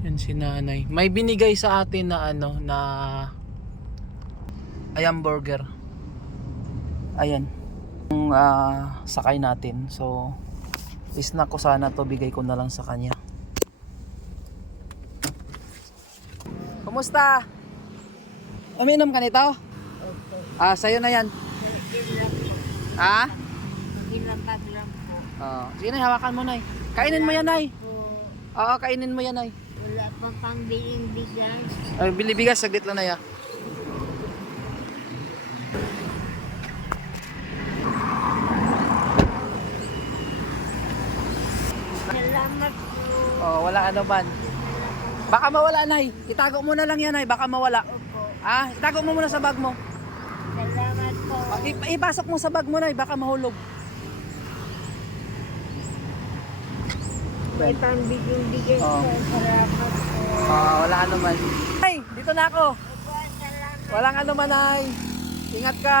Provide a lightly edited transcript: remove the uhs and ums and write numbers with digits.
Yan si nanay. May binigay sa atin na ano, na ayam burger. Ayan. Yung sakay natin. So, isnack ko sana to, bigay ko na lang sa kanya. Kumusta? Uminom ka nito? Sa'yo na yan. Ha? Ilang lang po. Sige na, hawakan mo, Nay. Kainin mo yan, Nay. Oo, kainin mo yan, Nay. Wala pa pang biling bigas. Ay, bili bigas, saglit lang, Nay. Salamat po. Wala ano man. Baka mawala, Nay. Itago mo na lang yan, Nay. Baka mawala. Opo. Itago mo muna sa bag mo. Salamat po. Ipasok mo sa bag mo, Nay. Baka mahulog. May pang biling bigas po. Salamat po. Wala ano man. Nay, dito na ako. Opo, salamat. Walang ano man, Nay. Ingat ka.